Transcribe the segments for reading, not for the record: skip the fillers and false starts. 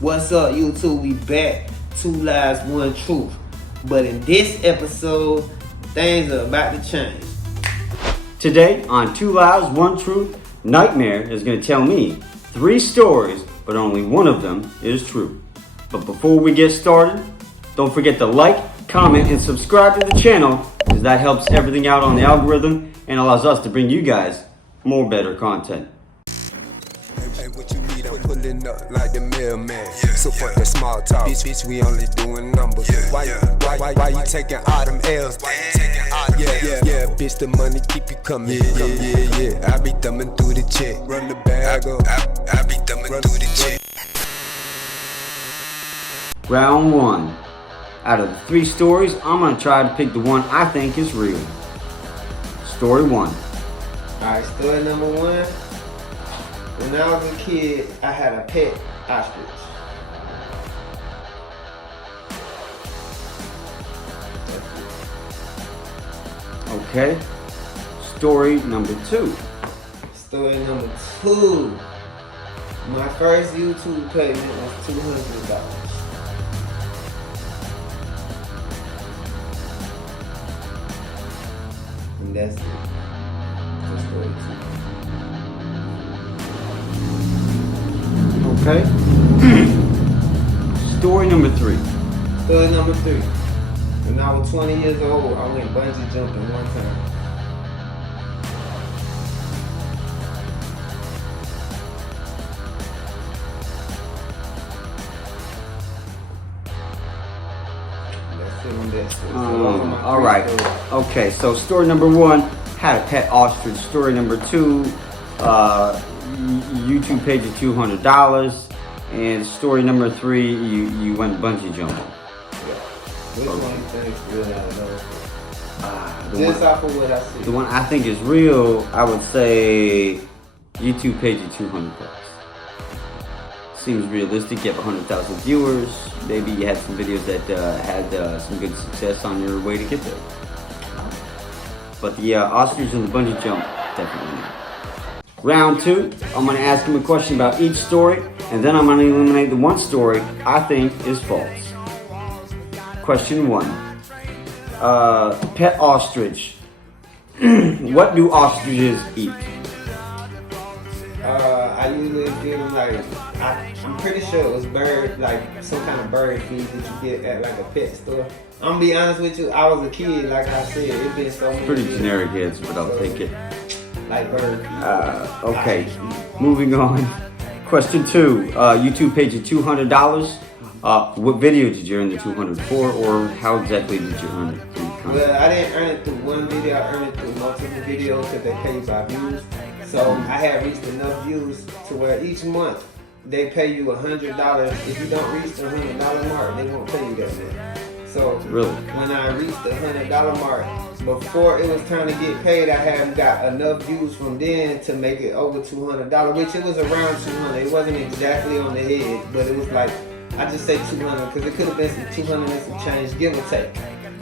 What's up, YouTube? We back. 2 lies, 1 truth. But in this episode, things are about to change. Today on 2 Lies, 1 Truth, NITEMxRE is going to tell me 3 stories, but only one of them is true. But before we get started, don't forget to like, comment, and subscribe to the channel, because that helps everything out on the algorithm and allows us to bring you guys more better content. Hey, what you need, I'm pulling up like the mailman. So fuck that small talk, bitch, we only doing numbers. Why you taking all them L's? Yeah, bitch, the money keep you coming. Yeah. I be thumbing through the check, run the bag up. I be thumbing through the check. Round 1. Out of the 3 stories, I'm going to try to pick the one I think is real. Story 1. Alright, story number 1. When I was a kid, I had a pet ostrich. Okay. Story number 2. Story number 2. My first YouTube payment was $200. And that's it. That's story 2. Okay. Story number 3. Story number 3. When I was 20 years old, I went bungee jumping one time. That's it on that story. All right. Okay, so story number 1, had a pet ostrich. Story number 2, YouTube paid you $200. And story number 3, you went bungee jumping. Which one you think is real out of those? Just off of what I see. The one I think is real, I would say YouTube paid you $200. Seems realistic. You have 100,000 viewers. Maybe you had some videos that had some good success on your way to get there. But the ostrich and the bungee jump, definitely not. Round 2, I'm going to ask him a question about each story, and then I'm going to eliminate the one story I think is false. Question 1. Pet ostrich. What do ostriches eat? I usually feed them like, I'm pretty sure it was bird, like some kind of bird feed that you get at like a pet store. I'm gonna be honest with you, I was a kid, like I said, it's been so many Pretty years. generic answer, but I'll take it. Like bird feed. Okay, moving on. Question 2. YouTube paid you $200. What video did you earn the $200 for, or how exactly did you earn it? Well, I didn't earn it through one video, I earned it through multiple videos because they pay by views. So I had reached enough views to where each month they pay you $100. If you don't reach the $100 mark, they won't pay you that much. So Really? when I reached the $100 mark, before it was time to get paid, I hadn't got enough views from then to make it over $200, which it was around $200. It wasn't exactly on the head, but it was like, I just say $200 because it could have been some $200 and some change, give or take.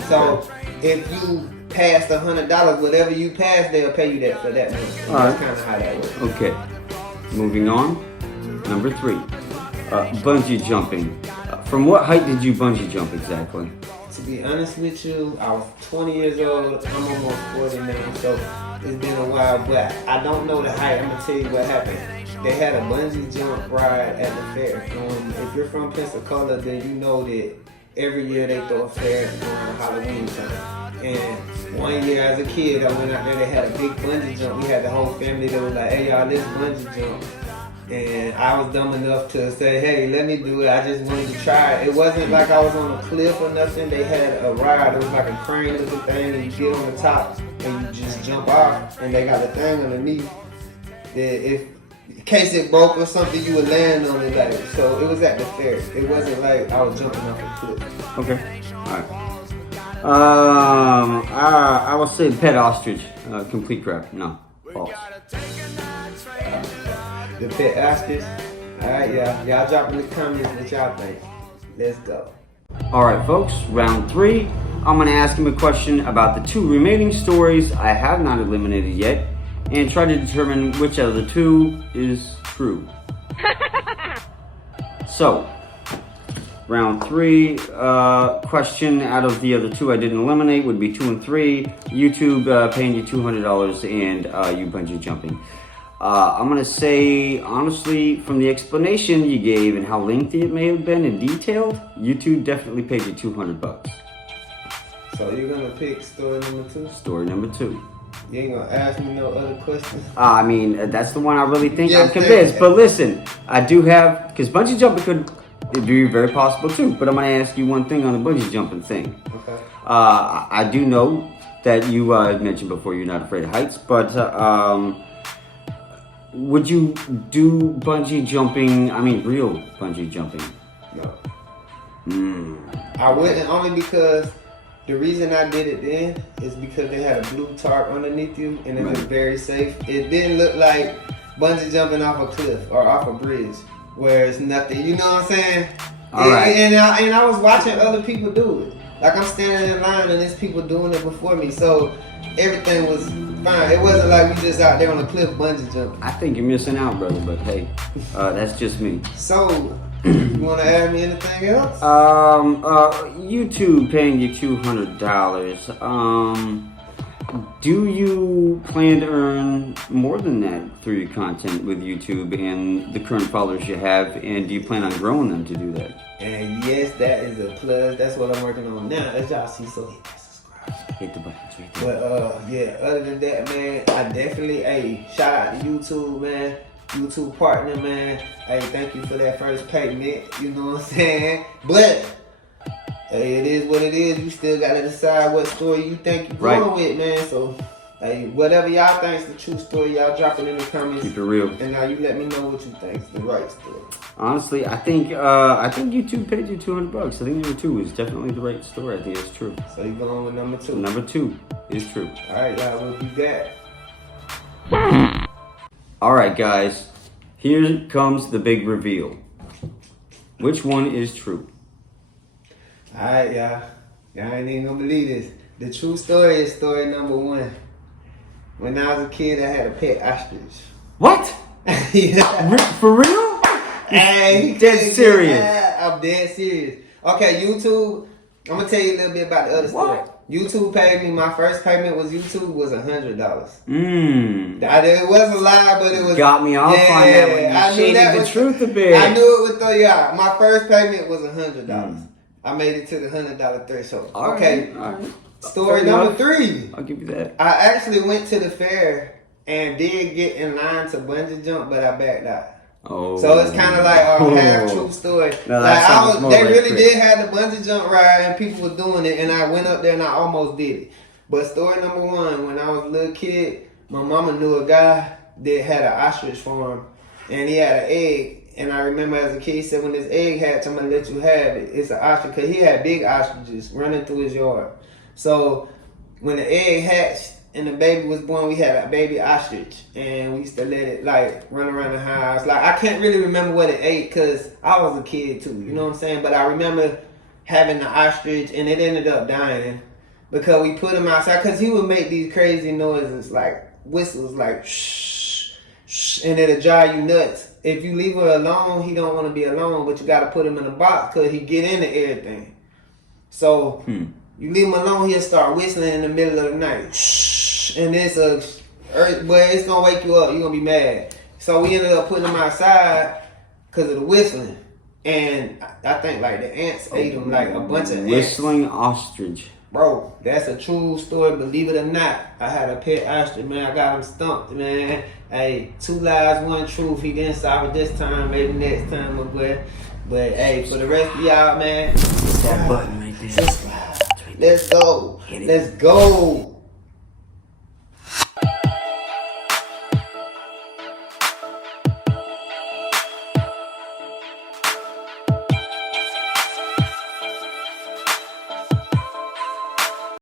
So if you pass the $100, whatever you pass, they'll pay you that for that month. That's kind of how that works. Okay, moving on. Number 3. Bungee jumping. From what height did you bungee jump exactly? To be honest with you, I was 20 years old. I'm almost 40 now, so it's been a while. But I don't know the height. I'm gonna tell you what happened. They had a bungee jump ride at the fair. If you're from Pensacola, then you know that every year they throw a fair around Halloween time. And one year as a kid, I went out there. They had a big bungee jump. We had the whole family that was like, "Hey y'all, let's bungee jump." And I was dumb enough to say, hey, let me do it. I just wanted to try it. It wasn't like I was on a cliff or nothing. They had a ride. It was like a crane looking thing, and you get on the top and you just jump off. And they got a thing underneath that if in case it broke or something, you would land on it. Like, so it was at the fair. It wasn't like I was jumping off a cliff. Okay, all right. I will say pet ostrich. Complete crap. No, false. The pet ostrich. Alright, y'all drop in the comments what y'all think. Let's go. Alright folks, round 3. I'm going to ask him a question about the 2 remaining stories I have not eliminated yet, and try to determine which out of the 2 is true. So, Round 3 question out of the other 2 I didn't eliminate would be 2 and 3. YouTube paying you $200 and you bungee jumping. I'm gonna say, honestly, from the explanation you gave and how lengthy it may have been and detailed, YouTube definitely paid you $200. So you're gonna pick story number 2? Story number 2. You ain't gonna ask me no other questions? I mean, that's the one I really think Yes, I'm convinced. But listen, I do have, because bungee jumping could be very possible too. But I'm gonna ask you one thing on the bungee jumping thing. Okay. I do know that you mentioned before you're not afraid of heights, but would you do bungee jumping? I mean, real bungee jumping? No. I wouldn't, only because the reason I did it then is because they had a blue tarp underneath you and it was very safe. It didn't look like bungee jumping off a cliff or off a bridge where it's nothing. You know what I'm saying? All right. And I was watching other people do it. Like I'm standing in line and there's people doing it before me. So everything was fine. It wasn't like we just out there on a cliff bungee jumping. I think you're missing out, brother, but hey, that's just me. So, you want to add me anything else? YouTube paying you $200. Do you plan to earn more than that through your content with YouTube and the current followers you have? And do you plan on growing them to do that? And yes, that is a plus. That's what I'm working on now, as y'all see. So hit that subscribe. Hit the buttons right there. But yeah, other than that, man, I definitely, shout out to YouTube, man. YouTube partner, man. Hey, thank you for that first payment. You know what I'm saying? But hey, it is what it is. You still gotta decide what story you think you're going with, man. So hey, whatever y'all think is the true story, y'all drop it in the comments. Keep it real. And now you let me know what you think is the right story. Honestly, I think YouTube paid you $200. I think number 2 is definitely the right story. I think it's true. So you going with number 2? Number 2 is true. All right, y'all, we'll be back. All right, guys. Here comes the big reveal. Which one is true? All right, y'all. Y'all ain't even gonna believe this. The true story is story number 1. When I was a kid, I had a pet ostrich. What? Yeah. For real? Hey, Dead serious. I'm dead serious. Okay, YouTube. I'm gonna tell you a little bit about the other story. YouTube paid me. My first payment was YouTube was $100. It wasn't a lie, but it was. Got me off on that one. You shaded the truth a bit. I knew it would throw you out. My first payment was $100. I made it to the $100 threshold. Okay. All right. Story number 3. I'll give you that. I actually went to the fair and did get in line to bungee jump, but I backed out. Oh. So it's kind of like a half true story. No, like they really did have the bungee jump ride and people were doing it, and I went up there and I almost did it. But story number 1, when I was a little kid, my mama knew a guy that had an ostrich farm, and he had an egg. And I remember as a kid, he said, when this egg hatch, I'm gonna let you have it. It's an ostrich, because he had big ostriches running through his yard. So when the egg hatched and the baby was born, we had a baby ostrich, and we used to let it like run around the house. Like I can't really remember what it ate because I was a kid too, you know what I'm saying? But I remember having the ostrich, and it ended up dying because we put him outside because he would make these crazy noises like whistles, like shh, shh, and it'll drive you nuts. If you leave her alone, he don't want to be alone, but you got to put him in a box because he get into everything. So you leave him alone, he'll start whistling in the middle of the night. Shh, and it's it's gonna wake you up. You're gonna be mad. So we ended up putting him outside because of the whistling, and I think like the ants ate him, like a bunch of whistling ants. ostrich. Bro, that's a true story. Believe it or not, I had a pet ostrich, man. I got him stumped, man. Hey, 2 lies, 1 truth. He didn't solve it this time. Maybe next time, my boy. But hey, for the rest of y'all, man, That button right there. subscribe. Let's go. Let's go.